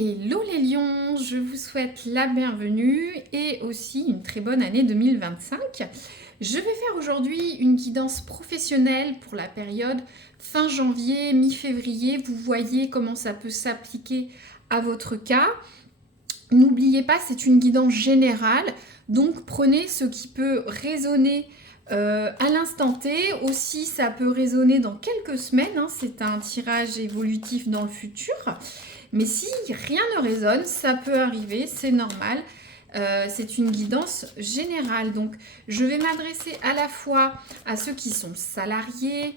Hello les lions, je vous souhaite la bienvenue et aussi une très bonne année 2025. Je vais faire aujourd'hui une guidance professionnelle pour la période fin janvier, mi-février. Vous voyez comment ça peut s'appliquer à votre cas. N'oubliez pas, c'est une guidance générale, donc prenez ce qui peut résonner à l'instant T. Aussi, ça peut résonner dans quelques semaines, c'est un tirage évolutif dans le futur. Mais si rien ne résonne, ça peut arriver, c'est normal. C'est une guidance générale. Donc, je vais m'adresser à la fois à ceux qui sont salariés,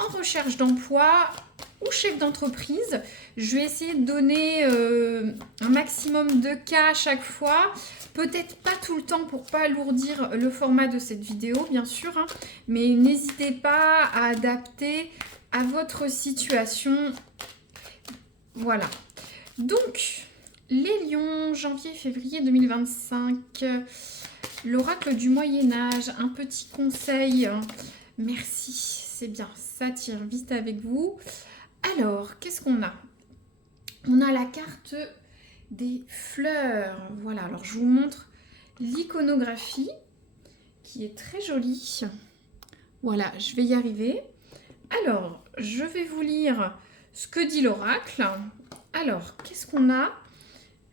en recherche d'emploi ou chefs d'entreprise. Je vais essayer de donner un maximum de cas à chaque fois. Peut-être pas tout le temps pour pas alourdir le format de cette vidéo, bien sûr. Mais n'hésitez pas à adapter à votre situation. Voilà. Donc, les lions, janvier-février 2025, l'oracle du Moyen-Âge, un petit conseil. Merci, c'est bien, ça tire vite avec vous. Alors, qu'est-ce qu'on a? On a la carte des fleurs. Voilà, alors je vous montre l'iconographie qui est très jolie. Voilà, je vais y arriver. Alors, je vais vous lire ce que dit l'oracle. Alors, qu'est-ce qu'on a?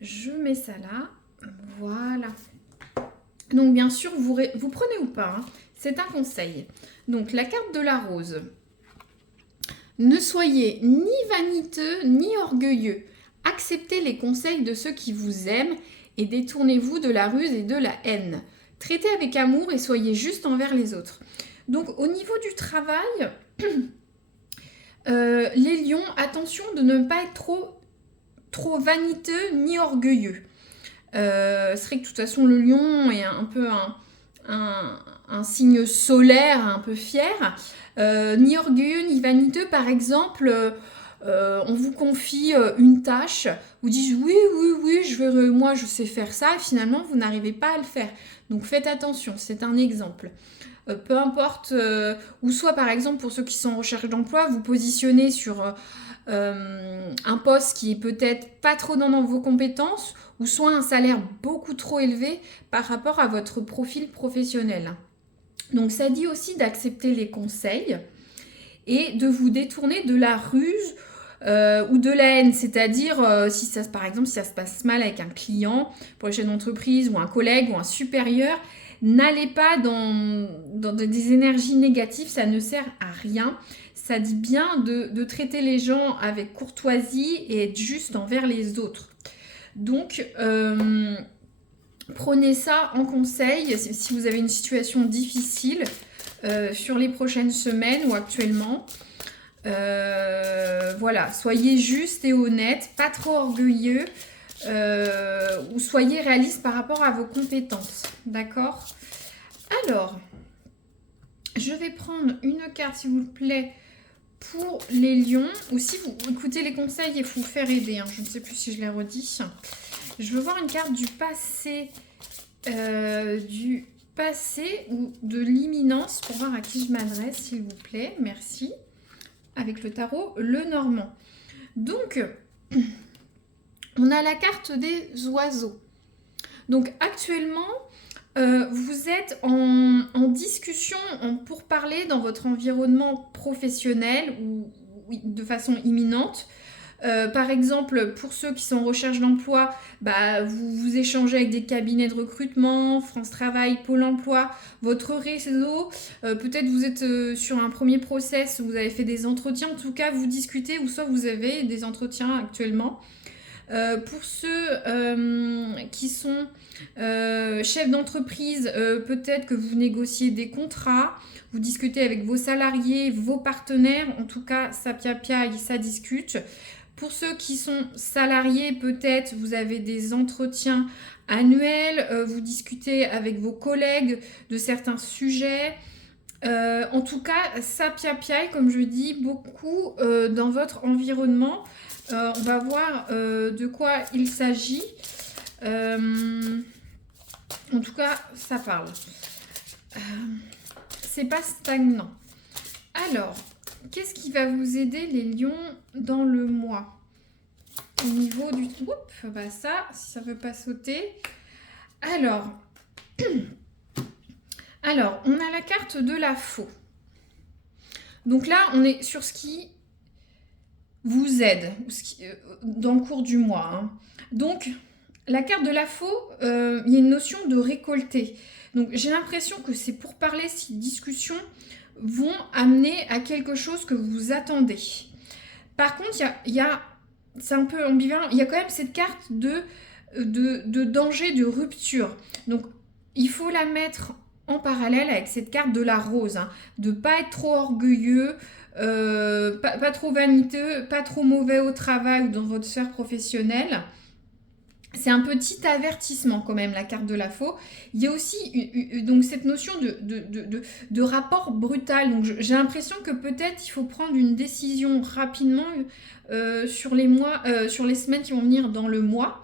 Je mets ça là. Voilà. Donc, bien sûr, vous prenez ou pas, c'est un conseil. Donc, la carte de la rose. Ne soyez ni vaniteux ni orgueilleux. Acceptez les conseils de ceux qui vous aiment et détournez-vous de la ruse et de la haine. Traitez avec amour et soyez juste envers les autres. Donc, au niveau du travail... les lions, attention de ne pas être trop vaniteux ni orgueilleux. C'est vrai que de toute façon le lion est un peu un signe solaire, un peu fier. Ni orgueilleux ni vaniteux, par exemple, on vous confie une tâche, vous dites oui, moi je sais faire ça, et finalement vous n'arrivez pas à le faire. Donc faites attention, c'est un exemple. Peu importe, ou soit par exemple pour ceux qui sont en recherche d'emploi, vous positionnez sur un poste qui est peut-être pas trop dans vos compétences, ou soit un salaire beaucoup trop élevé par rapport à votre profil professionnel. Donc ça dit aussi d'accepter les conseils et de vous détourner de la ruse ou de la haine, c'est-à-dire par exemple si ça se passe mal avec un client pour les chefs d'entreprise ou un collègue ou un supérieur, n'allez pas dans des énergies négatives, ça ne sert à rien. Ça dit bien de traiter les gens avec courtoisie et être juste envers les autres. Donc, prenez ça en conseil si vous avez une situation difficile sur les prochaines semaines ou actuellement. Voilà, soyez juste et honnête, pas trop orgueilleux. Ou soyez réaliste par rapport à vos compétences, d'accord? Alors, je vais prendre une carte, s'il vous plaît, pour les lions, ou si vous écoutez les conseils et vous faire aider, je ne sais plus si je l'ai redit. Je veux voir une carte du passé ou de l'imminence, pour voir à qui je m'adresse, s'il vous plaît, merci, avec le tarot Lenormand. Donc, on a la carte des oiseaux. Donc actuellement, vous êtes en discussion, en pourparlers dans votre environnement professionnel ou de façon imminente. Par exemple, pour ceux qui sont en recherche d'emploi, vous échangez avec des cabinets de recrutement, France Travail, Pôle Emploi, votre réseau. Peut-être vous êtes sur un premier process, vous avez fait des entretiens. En tout cas, vous discutez ou soit vous avez des entretiens actuellement. Pour ceux qui sont chefs d'entreprise, peut-être que vous négociez des contrats, vous discutez avec vos salariés, vos partenaires, en tout cas ça piapiaille, ça discute. Pour ceux qui sont salariés, peut-être vous avez des entretiens annuels, vous discutez avec vos collègues de certains sujets. En tout cas, ça piapiaille, comme je dis, beaucoup dans votre environnement. On va voir de quoi il s'agit. En tout cas, ça parle. C'est pas stagnant. Alors, qu'est-ce qui va vous aider les lions dans le mois? au niveau du... Oups, bah ça, si ça veut pas sauter. Alors, on a la carte de la faux. Donc là, on est sur ce qui vous aide dans le cours du mois. Hein. Donc, la carte de la faux, il y a une notion de récolter. Donc, j'ai l'impression que c'est pour parler si discussions vont amener à quelque chose que vous attendez. Par contre, c'est un peu ambivalent, il y a quand même cette carte de danger, de rupture. Donc, il faut la mettre en parallèle avec cette carte de la rose. Hein, de ne pas être trop orgueilleux, pas trop vaniteux, pas trop mauvais au travail ou dans votre sphère professionnelle. C'est un petit avertissement quand même, la carte de la faux. Il y a aussi donc cette notion de rapport brutal. Donc j'ai l'impression que peut-être il faut prendre une décision rapidement sur les semaines qui vont venir dans le mois.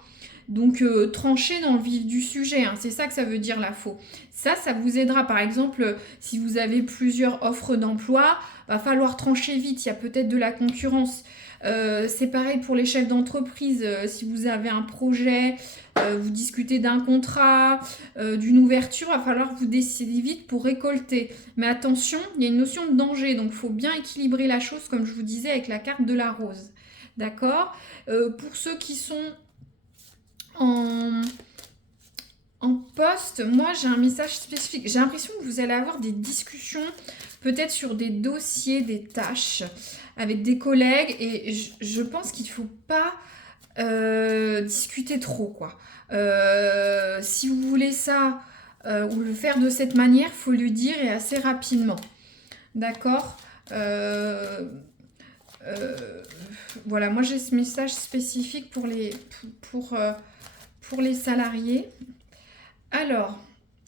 Donc trancher dans le vif du sujet, hein, c'est ça que ça veut dire la faux. Ça vous aidera. Par exemple, si vous avez plusieurs offres d'emploi, va falloir trancher vite, il y a peut-être de la concurrence. C'est pareil pour les chefs d'entreprise, si vous avez un projet, vous discutez d'un contrat, d'une ouverture, il va falloir vous décider vite pour récolter. Mais attention, il y a une notion de danger, donc il faut bien équilibrer la chose, comme je vous disais, avec la carte de la rose. D'accord ? Pour ceux qui sont en poste, moi j'ai un message spécifique. J'ai l'impression que vous allez avoir des discussions, peut-être sur des dossiers, des tâches, avec des collègues. Et je pense qu'il ne faut pas discuter trop, quoi. Si vous voulez ça ou le faire de cette manière, il faut le dire et assez rapidement. D'accord ? Voilà, moi j'ai ce message spécifique pour les salariés. Alors,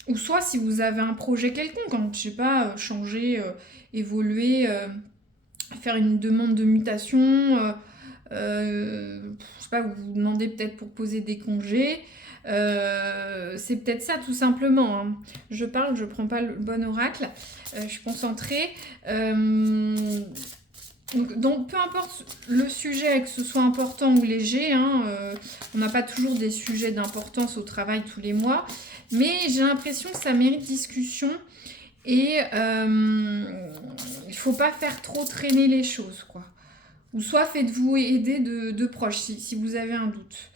ou soit si vous avez un projet quelconque, hein, je sais pas, changer, évoluer, faire une demande de mutation, je sais pas, vous vous demandez peut-être pour poser des congés, c'est peut-être ça tout simplement. Hein. Je prends pas le bon oracle, je suis concentrée. Donc, peu importe le sujet, que ce soit important ou léger, hein, on n'a pas toujours des sujets d'importance au travail tous les mois, mais j'ai l'impression que ça mérite discussion et il ne faut pas faire trop traîner les choses, quoi. Ou soit faites-vous aider de proches si vous avez un doute.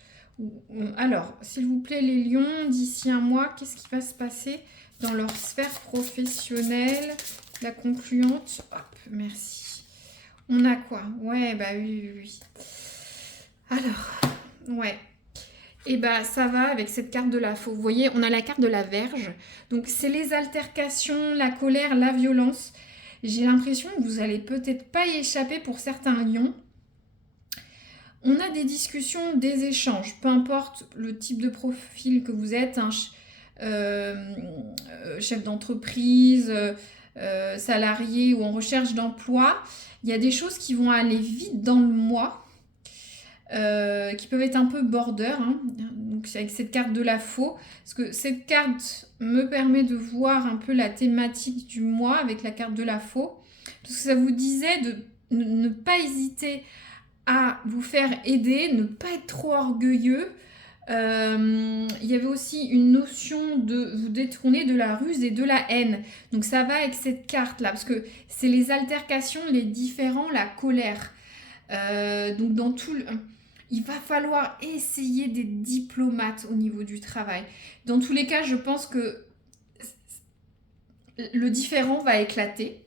Alors, s'il vous plaît, les lions, d'ici un mois, qu'est-ce qui va se passer dans leur sphère professionnelle? La concluante, hop, merci. On a quoi? Ouais, bah oui. Alors, ouais. Et bah ça va avec cette carte de la faux. Vous voyez, on a la carte de la Vierge. Donc c'est les altercations, la colère, la violence. J'ai l'impression que vous n'allez peut-être pas y échapper pour certains lions. On a des discussions, des échanges. Peu importe le type de profil que vous êtes, hein, chef d'entreprise, salarié ou en recherche d'emploi. Il y a des choses qui vont aller vite dans le mois, qui peuvent être un peu border, hein. Donc avec cette carte de la faux, parce que cette carte me permet de voir un peu la thématique du mois avec la carte de la faux, parce que ça vous disait de ne pas hésiter à vous faire aider, ne pas être trop orgueilleux. Il y avait aussi une notion de vous détourner de la ruse et de la haine. Donc ça va avec cette carte-là, parce que c'est les altercations, les différends, la colère. Donc dans tout il va falloir essayer d'être diplomate au niveau du travail. Dans tous les cas, je pense que le différend va éclater.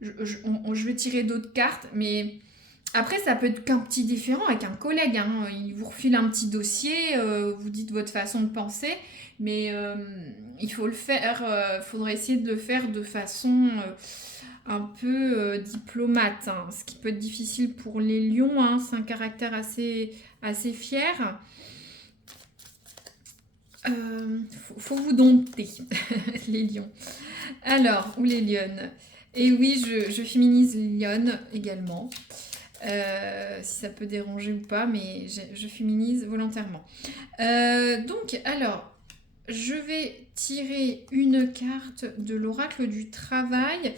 Je vais tirer d'autres cartes, mais après, ça peut être qu'un petit différend avec un collègue. Hein. Il vous refile un petit dossier, vous dites votre façon de penser, mais il faut le faire. Faudrait essayer de le faire de façon un peu diplomate. Hein. Ce qui peut être difficile pour les lions. Hein. C'est un caractère assez fier. Faut vous dompter, les lions. Alors, ou les lionnes. Et oui, je féminise les lionnes également. Si ça peut déranger ou pas, mais je féminise volontairement. Donc, alors, je vais tirer une carte de l'oracle du travail.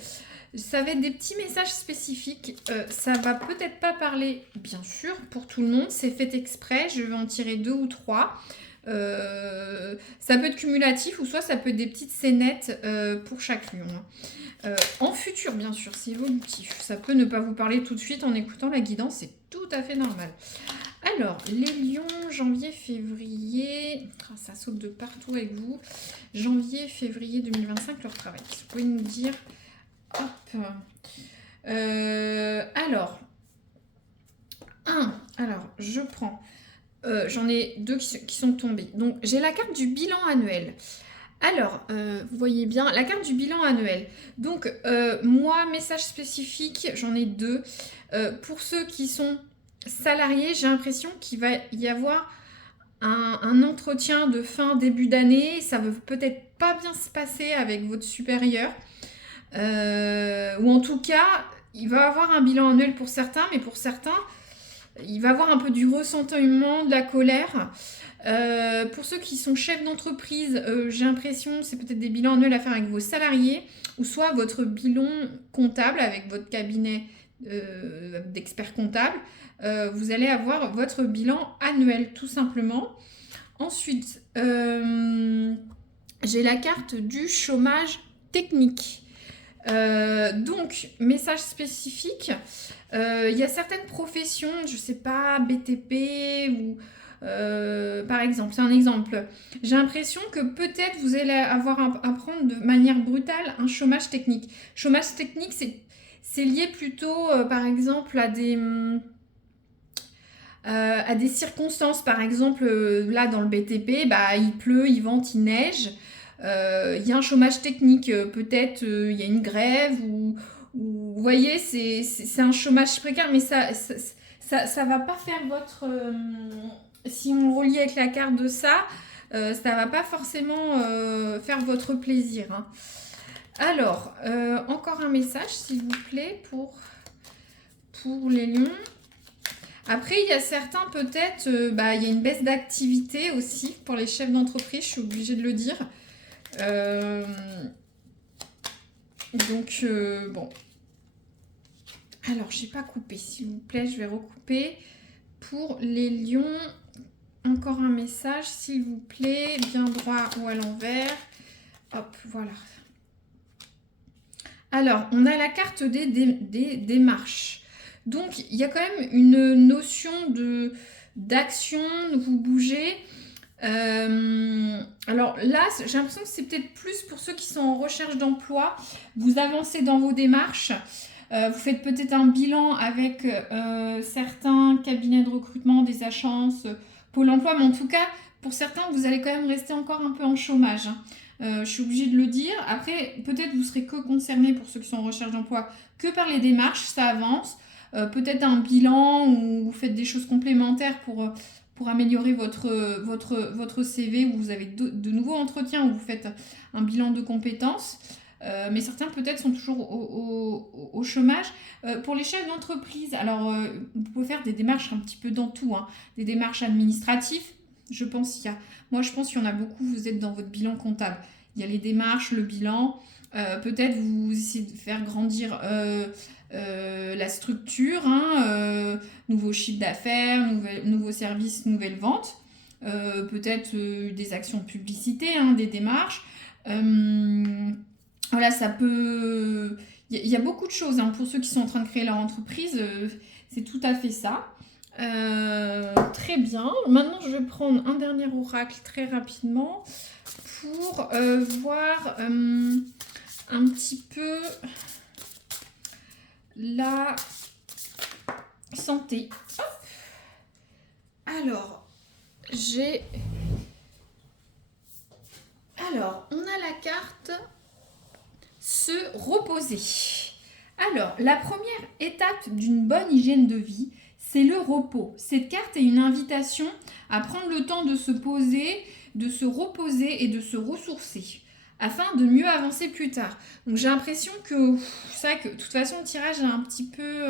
Ça va être des petits messages spécifiques. Ça va peut-être pas parler, bien sûr, pour tout le monde. C'est fait exprès. Je vais en tirer 2 ou 3. Ça peut être cumulatif ou soit ça peut être des petites scénettes pour chaque lion. En futur, bien sûr, c'est évolutif. Ça peut ne pas vous parler tout de suite en écoutant la guidance. C'est tout à fait normal. Alors, les lions, janvier, février, ça saute de partout avec vous. Janvier, février 2025, leur travail. Vous pouvez nous dire, hop. Alors, je prends. J'en ai 2 qui sont tombés. Donc, j'ai la carte du bilan annuel. Alors, vous voyez bien, la carte du bilan annuel. Donc, moi, message spécifique, j'en ai 2. Pour ceux qui sont salariés, j'ai l'impression qu'il va y avoir un entretien de fin début d'année. Ça ne veut peut-être pas bien se passer avec votre supérieur. Ou en tout cas, il va avoir un bilan annuel pour certains, mais pour certains, il va avoir un peu du ressentiment, de la colère. Pour ceux qui sont chefs d'entreprise, j'ai l'impression c'est peut-être des bilans annuels à faire avec vos salariés ou soit votre bilan comptable avec votre cabinet d'experts comptables. Vous allez avoir votre bilan annuel tout simplement. Ensuite, j'ai la carte du chômage technique. Donc, message spécifique. Il y a certaines professions, je ne sais pas, BTP ou par exemple, c'est un exemple. J'ai l'impression que peut-être vous allez avoir à prendre de manière brutale un chômage technique. Chômage technique, c'est lié plutôt, par exemple, à des circonstances. Par exemple, là dans le BTP, bah, il pleut, il vente, il neige. Il y a un chômage technique. Peut-être il y a une grève ou vous voyez, c'est un chômage précaire, mais ça va pas faire votre... si on le relie avec la carte de ça va pas forcément faire votre plaisir. Hein. Alors, encore un message, s'il vous plaît, pour les lions. Après, il y a certains, peut-être, il y a une baisse d'activité aussi pour les chefs d'entreprise, je suis obligée de le dire. Donc, bon. Alors, j'ai pas coupé, s'il vous plaît, je vais recouper. Pour les lions, encore un message, s'il vous plaît, bien droit ou à l'envers. Hop, voilà. Alors, on a la carte des démarches. Donc, il y a quand même une notion d'action, vous bougez. Alors là, j'ai l'impression que c'est peut-être plus pour ceux qui sont en recherche d'emploi. Vous avancez dans vos démarches. Vous faites peut-être un bilan avec certains cabinets de recrutement, des agences, Pôle emploi, mais en tout cas, pour certains, vous allez quand même rester encore un peu en chômage. Hein. Je suis obligée de le dire. Après, peut-être vous serez que concerné pour ceux qui sont en recherche d'emploi que par les démarches, ça avance. Peut-être un bilan où vous faites des choses complémentaires pour améliorer votre CV, où vous avez de nouveaux entretiens, où vous faites un bilan de compétences. Mais certains peut-être sont toujours au chômage. Pour les chefs d'entreprise, alors vous pouvez faire des démarches un petit peu dans tout, hein. Des démarches administratives. Moi je pense qu'il y en a beaucoup, vous êtes dans votre bilan comptable. Il y a les démarches, le bilan. Peut-être vous essayez de faire grandir la structure, hein, nouveaux chiffres d'affaires, nouveaux services, nouvelles ventes. Peut-être des actions de publicité, hein, des démarches. Voilà, ça peut... Il y a beaucoup de choses, hein, pour ceux qui sont en train de créer leur entreprise, c'est tout à fait ça. Très bien. Maintenant, je vais prendre un dernier oracle très rapidement pour voir un petit peu la santé. Hop. Alors, on a la carte se reposer. Alors, la première étape d'une bonne hygiène de vie, c'est le repos. Cette carte est une invitation à prendre le temps de se poser, de se reposer et de se ressourcer afin de mieux avancer plus tard. Donc j'ai l'impression que c'est vrai que de toute façon le tirage est un petit peu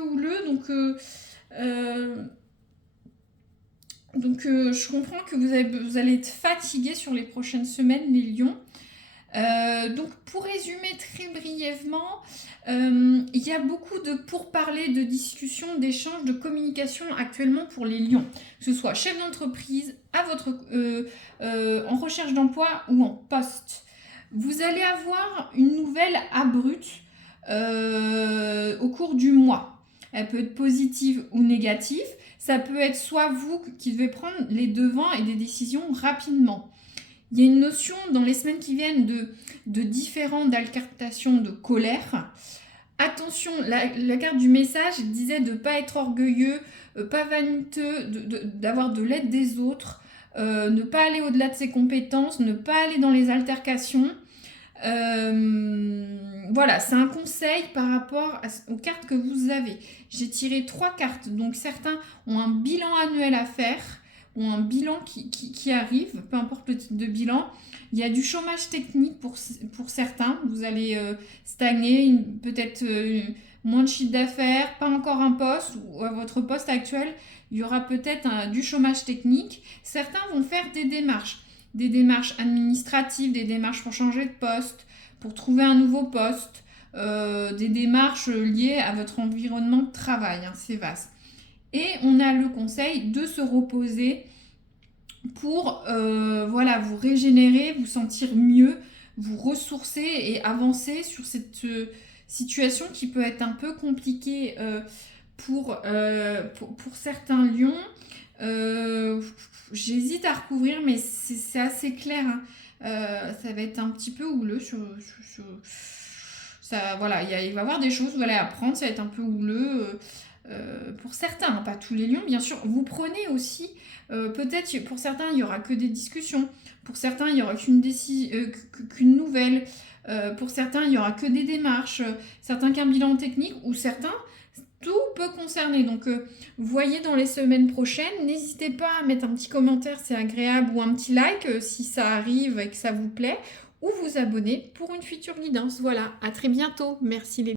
houleux, donc je comprends que vous allez être fatigué sur les prochaines semaines, les lions. Donc pour résumer très brièvement, il y a beaucoup de pourparlers, de discussions, d'échanges, de communication actuellement pour les lions, que ce soit chef d'entreprise, en recherche d'emploi ou en poste. Vous allez avoir une nouvelle abrupte au cours du mois. Elle peut être positive ou négative. Ça peut être soit vous qui devez prendre les devants et des décisions rapidement. Il y a une notion dans les semaines qui viennent de différents d'altercation, de colère. Attention, la carte du message disait de ne pas être orgueilleux, pas vaniteux, d'avoir de l'aide des autres, ne pas aller au-delà de ses compétences, ne pas aller dans les altercations. Voilà, c'est un conseil par rapport aux cartes que vous avez. J'ai tiré 3 cartes, donc certains ont un bilan annuel à faire, ou un bilan qui arrive, peu importe le type de bilan. Il y a du chômage technique pour certains, vous allez stagner, peut-être moins de chiffre d'affaires, pas encore un poste, ou à votre poste actuel, il y aura peut-être du chômage technique. Certains vont faire des démarches administratives, des démarches pour changer de poste, pour trouver un nouveau poste, des démarches liées à votre environnement de travail, hein, c'est vaste. Et on a le conseil de se reposer pour voilà, vous régénérer, vous sentir mieux, vous ressourcer et avancer sur cette situation qui peut être un peu compliquée pour certains lions. J'hésite à recouvrir, mais c'est assez clair. Hein. Ça va être un petit peu houleux ça, voilà, il va y avoir des choses voilà, à apprendre, ça va être un peu houleux pour certains, hein, pas tous les lions bien sûr. Vous prenez aussi, peut-être pour certains il n'y aura que des discussions, pour certains il n'y aura qu'une nouvelle, pour certains il n'y aura que des démarches, certains qu'un bilan technique, ou certains tout peut concerner. Donc, voyez dans les semaines prochaines. N'hésitez pas à mettre un petit commentaire, c'est agréable, ou un petit like si ça arrive et que ça vous plaît, ou vous abonner pour une future guidance. Voilà, à très bientôt. Merci les